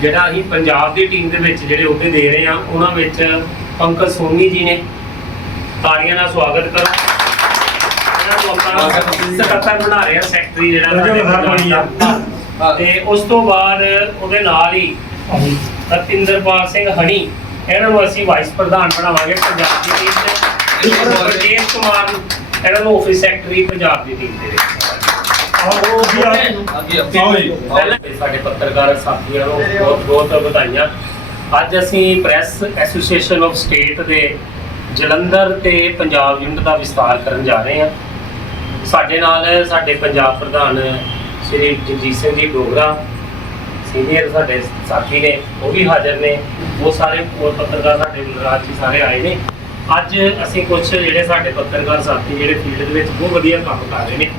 ਜਿਹੜਾ ਅਸੀਂ ਪੰਜਾਬ ਦੀ ਟੀਮ ਦੇ ਵਿੱਚ ਜਿਹੜੇ ਅਹੁਦੇ ਦੇ ਰਹੇ ਆ ਉਹਨਾਂ ਵਿੱਚ ਪੰਕਜ ਸੋਨੀ ਜੀ ਨੇ। ਤਾੜੀਆਂ ਨਾਲ ਸਵਾਗਤ ਕਰੋ। ਇਹਨਾਂ ਨੂੰ ਆਪਾਂ ਸਕੱਤਰ ਬਣਾ ਰਹੇ ਆ। ਸੈਕਟਰੀ ਜਿਹੜਾ ਤੇ ਉਸ ਤੋਂ ਬਾਅਦ ਉਹਦੇ ਨਾਲ ਹੀ ਰਤਿੰਦਰਪਾਲ ਸਿੰਘ ਹਣੀ ਇਹਨਾਂ ਨੂੰ ਅਸੀਂ ਵਾਈਸ ਪ੍ਰਧਾਨ ਬਣਾਵਾਂਗੇ ਪੰਜਾਬ ਦੀ ਟੀਮ ਦੇ ਔਰ ਬਲਦੇਵ ਕੁਮਾਰ ਇਹਨਾਂ ਨੂੰ ਆਫਿਸ ਸੈਕਟਰੀ ਪੰਜਾਬ ਦੀ ਟੀਮ ਦੇ ਵਿੱਚ। ਪਹਿਲਾਂ ਸਾਡੇ ਪੱਤਰਕਾਰ ਸਾਥੀਆਂ ਨੂੰ ਬਹੁਤ ਬਹੁਤ ਵਧਾਈਆਂ। ਅੱਜ ਅਸੀਂ ਪ੍ਰੈਸ ਐਸੋਸੀਏਸ਼ਨ ਆਫ ਸਟੇਟ ਦੇ ਜਲੰਧਰ ਤੇ ਪੰਜਾਬ ਯੂਨਿਟ ਦਾ ਵਿਸਤਾਰ ਕਰਨ ਜਾ ਰਹੇ ਹਾਂ। ਸਾਡੇ ਨਾਲ ਸਾਡੇ ਪੰਜਾਬ ਪ੍ਰਧਾਨ ਸ੍ਰੀ ਜਗਜੀਤ ਸਿੰਘ ਜੀ ਡੋਗਰਾ, ਸੀਨੀਅਰ ਸਾਡੇ ਸਾਥੀ ਨੇ, ਉਹ ਵੀ ਹਾਜ਼ਰ ਨੇ। ਉਹ ਸਾਰੇ ਹੋਰ ਪੱਤਰਕਾਰ ਸਾਡੇ ਗੁਜਰਾਤ ਜੀ ਸਾਰੇ ਆਏ ਨੇ। ਅੱਜ ਅਸੀਂ ਕੁਝ ਜਿਹੜੇ ਸਾਡੇ ਪੱਤਰਕਾਰ ਸਾਥੀ ਜਿਹੜੇ ਫੀਲਡ ਦੇ ਵਿੱਚ ਬਹੁਤ ਵਧੀਆ ਕੰਮ ਕਰ ਰਹੇ ਨੇ।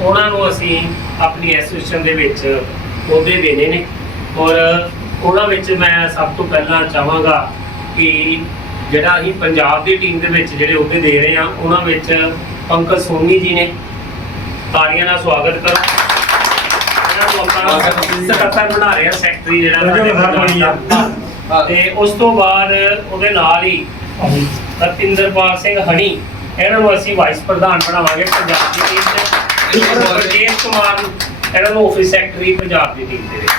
ਉਹਨਾਂ ਨੂੰ ਅਸੀਂ ਆਪਣੀ ਐਸੋਸੀਏਸ਼ਨ ਦੇ ਵਿੱਚ ਅਹੁਦੇ ਦੇਣੇ ਨੇ। ਔਰ ਉਹਨਾਂ ਵਿੱਚ ਮੈਂ ਸਭ ਤੋਂ ਪਹਿਲਾਂ ਚਾਹਾਂਗਾ ਕਿ ਜਿਹੜਾ ਅਸੀਂ ਪੰਜਾਬ ਦੀ ਟੀਮ ਦੇ ਵਿੱਚ ਜਿਹੜੇ ਅਹੁਦੇ ਦੇ ਰਹੇ ਆ ਉਹਨਾਂ ਵਿੱਚ ਪੰਕਜ ਸੋਨੀ ਜੀ ਨੇ। ਤਾੜੀਆਂ ਨਾਲ ਸਵਾਗਤ ਕਰੋ। ਇਹਨਾਂ ਨੂੰ ਆਪਾਂ ਸਕੱਤਰ ਬਣਾ ਰਹੇ ਆ ਸੈਕਟਰੀ ਜਿਹੜਾ ਤੇ ਉਸ ਤੋਂ ਬਾਅਦ ਉਹਦੇ ਨਾਲ ਹੀ ਰਤਿੰਦਰਪਾਲ ਸਿੰਘ ਹਣੀ ਇਹਨਾਂ ਨੂੰ ਅਸੀਂ ਵਾਈਸ ਪ੍ਰਧਾਨ ਬਣਾਵਾਂਗੇ ਪੰਜਾਬ ਦੀ ਟੀਮ ਦੇ। ਔਰ ਬਲਦੇਵ ਕੁਮਾਰ ਇਹਨਾਂ ਨੂੰ ਆਫਿਸ ਸੈਕਟਰੀ ਪੰਜਾਬ ਦੀ ਟੀਮ ਦੇ ਵਿੱਚ।